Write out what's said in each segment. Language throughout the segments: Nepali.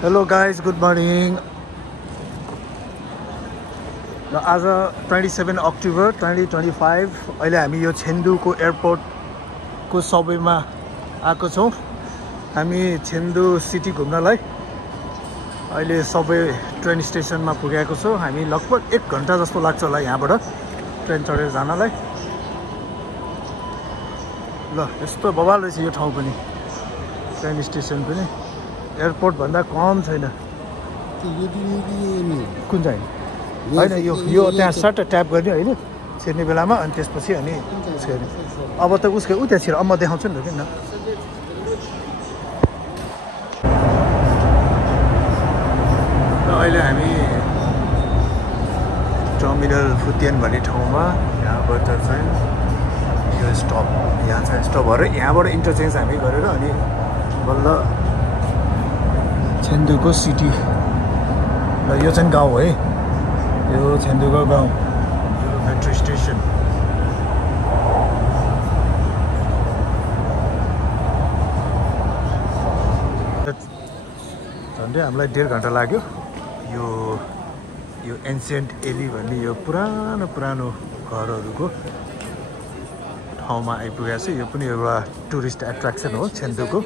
Hello guys, good morning. आज 27 अक्टोबर 2025 अहिले हामी यो छेन्दुको एयरपोर्टको सबवेमा आएको छौँ। हामी छेन्दु सिटी घुम्नलाई अहिले सबवे ट्रेन स्टेसनमा पुगेको छौँ। हामी लगभग 1 घण्टा जस्तो लाग्छ होला यहाँबाट ट्रेन चढेर जानलाई। ल यस्तो बवाल रहेछ यो ठाउँ पनि, ट्रेन स्टेसन पनि एयरपोर्ट भन्दा कम छैन। कुन चाहिँ होइन यो त्यहाँ सर्ट ट्याप गर्ने होइन छिर्ने बेलामा, अनि त्यसपछि अनि छिर्ने। अब त उसको त्यहाँ छिर म देखाउँछु नि त किन। अहिले हामी टर्मिनल फुत्यन भन्ने ठाउँमा, यहाँबाट चाहिँ यो स्टप, यहाँ चाहिँ स्टप भएर यहाँबाट इन्टरचेन्ज हामी गरेर अनि बल्ल छेन्दुको सिटी। र यो चाहिँ गाउँ है, यो छेन्दुको गाउँ, यो मेट्रो स्टेसन। झन्डै हामीलाई 1.5 घन्टा लाग्यो यो एन्सियन्ट एली भन्ने यो पुरानो घरहरूको ठाउँमा आइपुगेको छ। यो पनि एउटा टुरिस्ट एट्र्याक्सन हो छेन्दुको।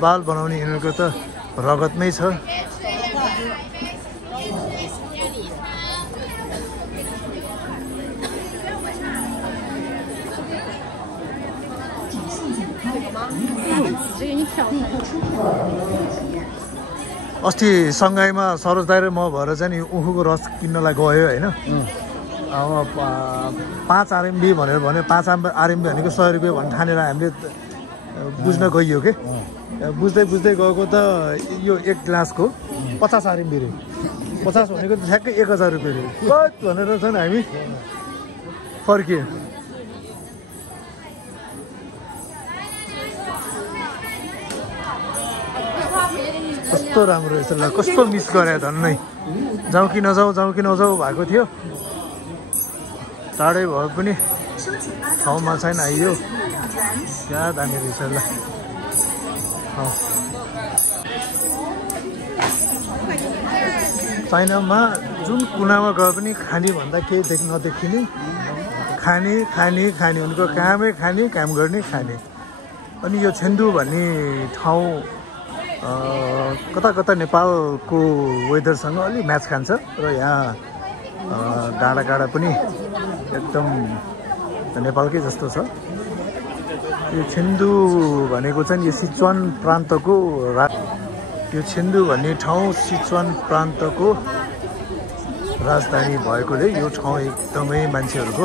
बाल बनाउने यिनीहरूको त रगतमै छ। अस्ति सङ्घाईमा सरोज दाइ र म भएर चाहिँ नि उखुको रस किन्नलाई गयो होइन। अब 5 RMB भनेर भन्यो, 5 RMB भनेको 100 रुपियाँ भन्ने ठानेर हामीले बुझ्न गइयो के। बुझ्दै गएको त यो 1 ग्लासको 50 RMB रे। 50 भनेको त ठ्याक्कै 1000 रुपियाँ रे भनेर चाहिँ हामी फर्कियो। कस्तो राम्रो रहेछ ल, कस्तो मिस गरे धन्नै। जाउँ कि नजाउँ भएको थियो। टाढै भए पनि ठाउँमा छैन आइयो, क्या दामी रहेछ ल। चाइनामा जुन कुनामा गए पनि खाने भन्दा केही नदेखिने, खाने उनको कामै खाने, काम गर्ने, खाने। अनि यो छेन्दु भन्ने ठाउँ कता नेपालको वेदरसँग अलि म्याच खान्छ र यहाँ डाँडा पनि एकदम नेपालकै जस्तो छ। यो छेन्दु भनेको चाहिँ यो सिचुवान प्रान्तको यो छेन्दु भन्ने ठाउँ सिचुवान प्रान्तको राजधानी भएकोले यो ठाउँ एकदमै मान्छेहरूको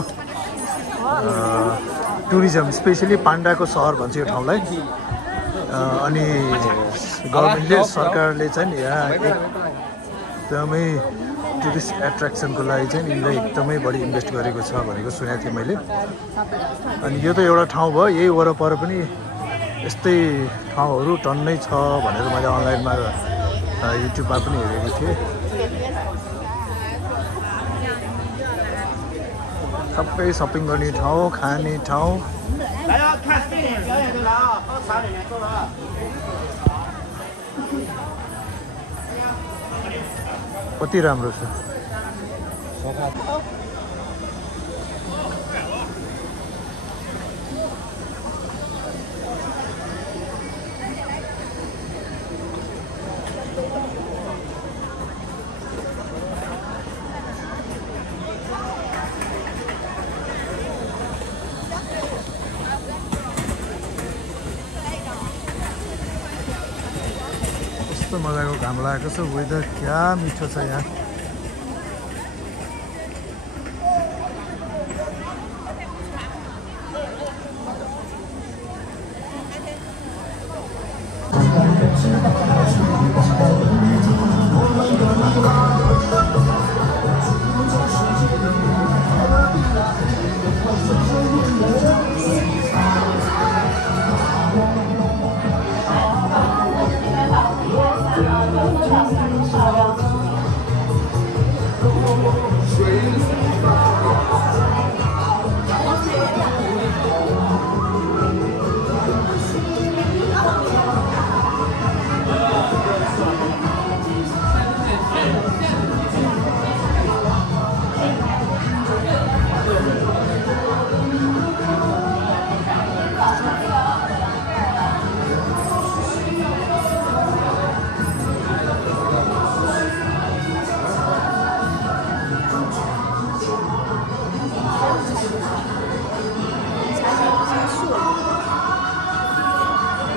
टुरिज्म, स्पेसली पाण्डाको सहर भन्छ यो ठाउँलाई। अनि गभर्मेन्टले, सरकारले चाहिँ यहाँ एकदमै टुरिस्ट एट्र्याक्सनको लागि चाहिँ यिनलाई एकदमै बढी इन्भेस्ट गरेको छ भनेको सुनेको थिएँ मैले। अनि यो त एउटा ठाउँ भयो, यही वरपर पनि यस्तै ठाउँहरू टन्नै छ भनेर मैले अनलाइनमा युट्युबमा पनि हेरेको थिएँ। सबै सपिङ गर्ने ठाउँ, खाने ठाउँ। कति राम्रो छ। कस्तो मजाको घाम लागेको छ, वेदर क्या मिठो छ यहाँ।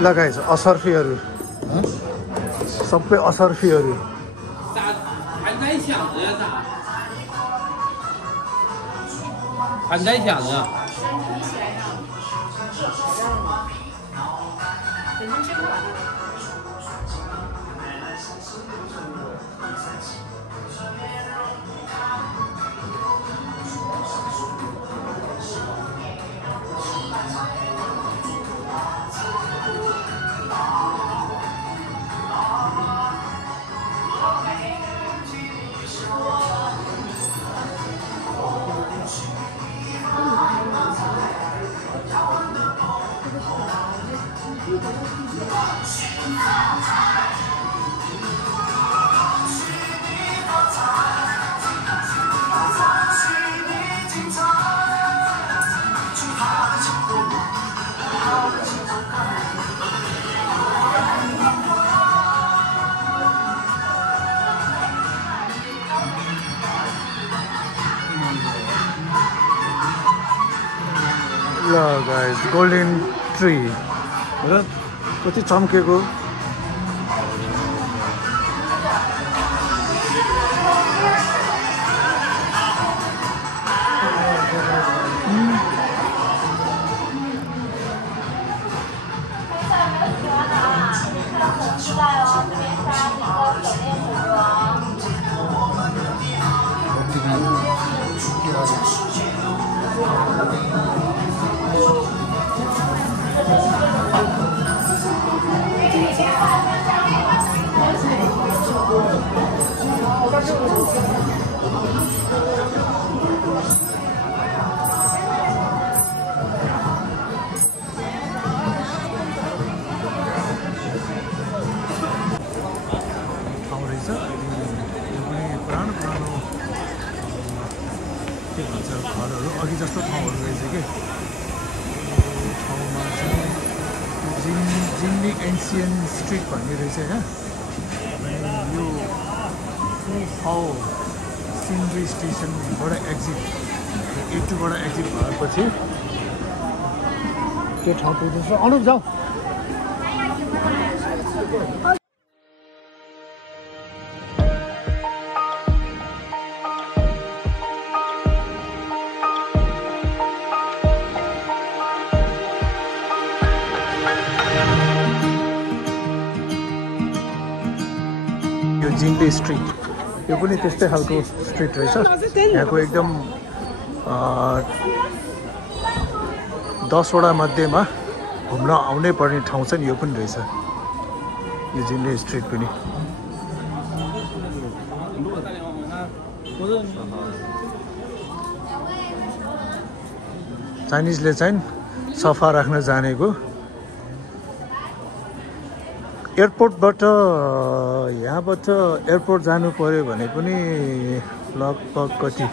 लगाएछ असर्फीहरू सबै असर्फीहरू ल गाइस गोल्डन ट्री र कति चम्केको घरहरू अघि जस्तो ठाउँहरू रहेछ कि ठाउँमा चाहिँ जिम्नी एन्सियन स्ट्रिट भन्ने रहेछ होइन अनि यो सिन्ड्री स्टेसनबाट एक्जिट A2बाट एक्जिट भएपछि त्यो ठाउँ पुग्दैछ अनुप जाऊ जिम्ली स्ट्रिट यो पनि त्यस्तै खालको स्ट्रिट रहेछ यहाँको एकदम 10वटा मध्येमा घुम्न आउनै पर्ने ठाउँ छ नि यो पनि रहेछ यो जिम्ली स्ट्रिट पनि चाइनिजले चाहिँ सफा राख्न जानेको एयरपोर्टबाट यहाँबाट एयरपोर्ट जानु पर्यो भने पनि लगभग कति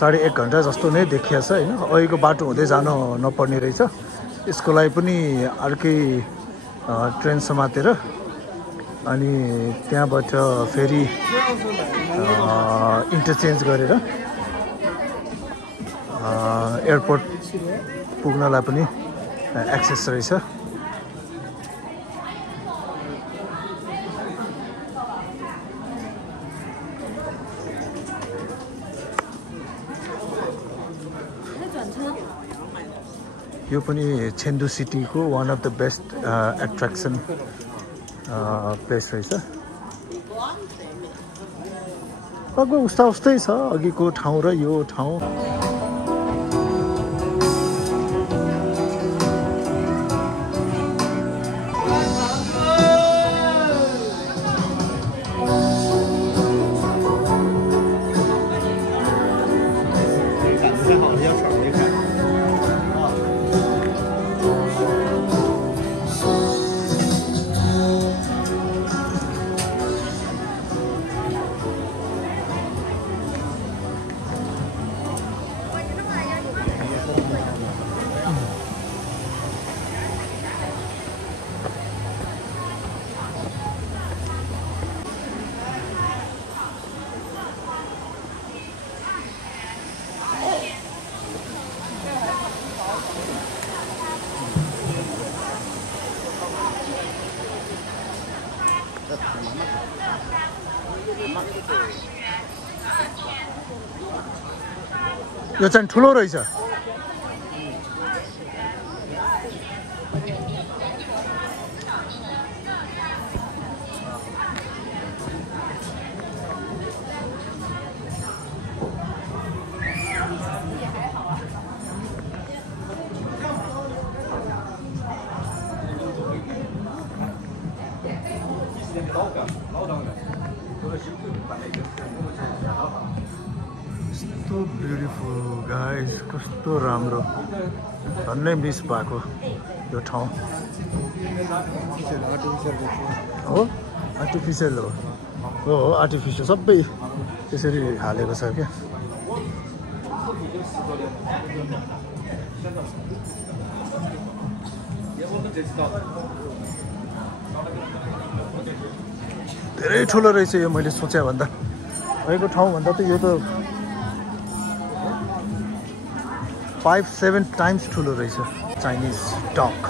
1.5 घन्टा जस्तो नै देखिया छ हैन अहिलेको बाटो हुँदै जान नपर्ने रहेछ यसको लागि पनि अर्कै ट्रेन समातेर अनि त्यहाँबाट फेरि इन्टरचेन्ज गरेर एयरपोर्ट पुग्नलाई पनि एक्सेस रहेछ यो पनि चेन्दु सिटीको one of the best attraction place रहेछ लगभग उस्तै छ अघिको ठाउँ र यो ठाउँ यो चाहिँ ठुलो रहेछ कस्तो ब्युटिफुल गाइस कस्तो राम्रो धन्नै मिस भएको यो ठाउँ हो आर्टिफिसियल हो आर्टिफिसियल सबै त्यसरी हालेको छ क्या धेरै ठुलो रहेछ यो मैले सोचे भन्दा भएको ठाउँ भन्दा त यो त 5-7 times ठुलो रहेछ चाइनिज डक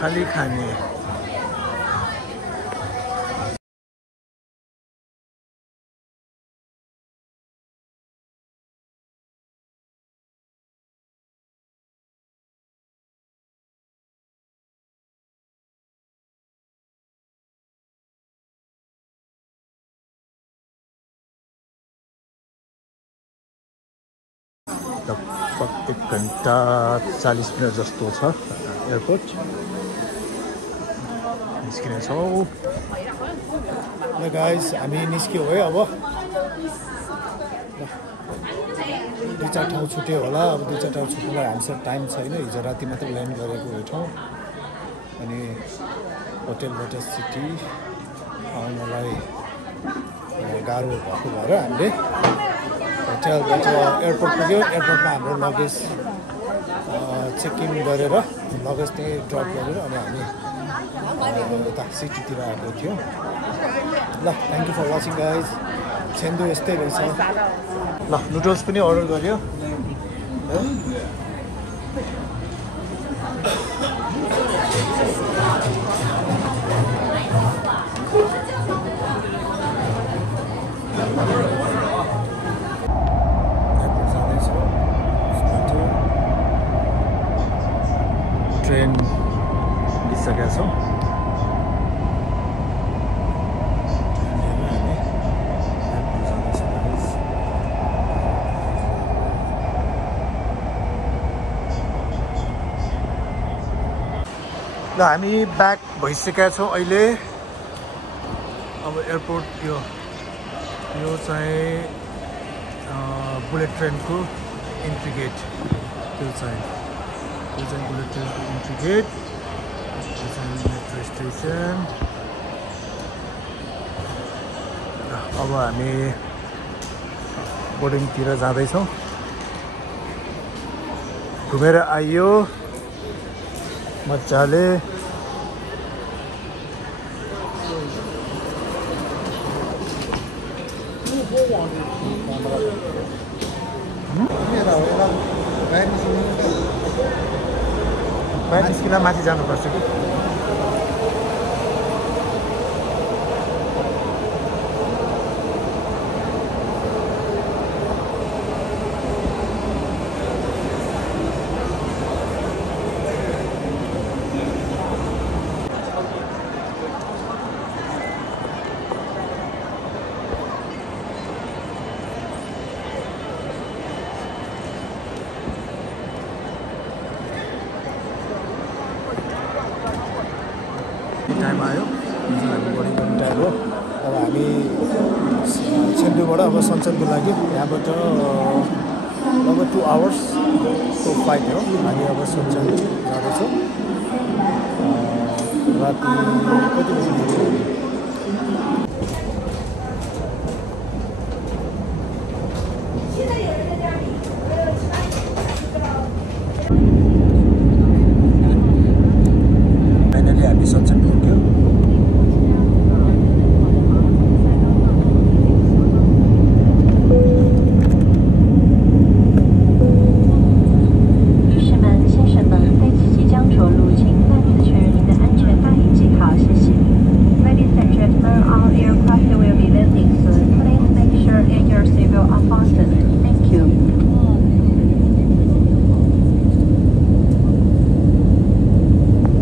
खाली खाने लगभग 1 घण्टा 40 मिनट जस्तो छ एयरपोर्ट निस्किनेछौँ ल गाइस हामी निस्क्यौँ है अब 2-4 ठाउँ छुट्यो होला अब 2-4 ठाउँ छुट्नुलाई हामीसँग टाइम छैन हिजो राति मात्र ल्यान्ड गरेको यो ठाउँ अनि होटेलबाट सिटी आउनलाई गाह्रो भएको भएर हामीले होटेलबाट एयरपोर्ट पुग्यो एयरपोर्टमा हाम्रो लगेज चेक इन गरेर लगेज त्यही ड्रप गरेर अनि हामी यता सिटीतिर आएको थियो ल thank you for watching guys Chengdu यस्तै रहेछ ल नुडल्स पनि अर्डर गर्यो ट्रेन बितिसकेका छौँ ल हामी ब्याक भइसकेका छौँ अहिले अब एयरपोर्ट यो चाहिँ बुलेट ट्रेनको इन्ट्री गेट त्यो चाहिँ बुलेट ट्रेनको इन्ट्री गेट त्यो चाहिँ मेट्रो स्टेसन अब हामी बोर्डिङतिर जाँदैछौँ घुमेर आइयो मजाले बाहिर निस्किँदा माथि जानुपर्छ कि टाइम आयो बोर्डिङ गर्ने टाइम हो अब हामी चेन्दुबाट अब सञ्चनको लागि यहाँबाट लगभग 2 आवर्सको फ्लाइट हो हामी अब सञ्चन जाँदैछौँ राति कति बजी